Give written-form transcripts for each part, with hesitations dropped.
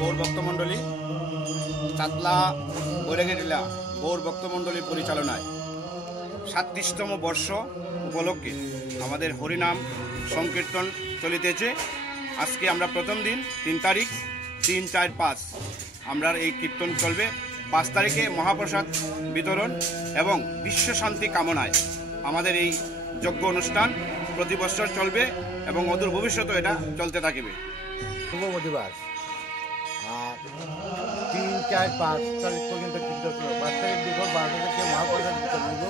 গৌর ভক্তমণ্ডলী চাতলা বৈরাগীটিলা গৌর ভক্তমণ্ডলীর পরিচালনায় 37তম বর্ষ উপলক্ষে আমাদের হরিনাম সংকীর্তন চলিতেছে। আজকে আমরা প্রথম দিন 3 তারিখ 3, 4, 5 আমরা এই কীর্তন চলবে। 5 তারিখে মহাপ্রসাদ বিতরণ এবং বিশ্ব শান্তি কামনায় আমাদের এই যজ্ঞ অনুষ্ঠান প্রতি বছর চলবে এবং অদূর ভবিষ্যতেও এটা চলতে থাকবে। শুভ দিবস আর 3, 4, 5 তারিখ পর্যন্ত কীর্তন 5 তারিখ দুপুর 12টা থেকে মহাপ্রসাদ বিতরণ হইব।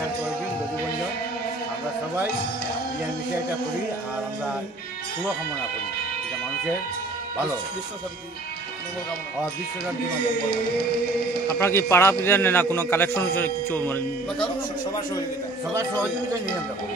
এরপরের দিন দধিবঞ্জন। আমরা সবাই মিলেমিশে এটা করি আর আমরা শুভকামনা করি, এটা মানুষের ভালো বিশ্বশান্তি। আপনার কি পাড়া পিড়া না কোনো কালেকশন কিছু সবার সহযোগিতা নিয়ে আমরা করি।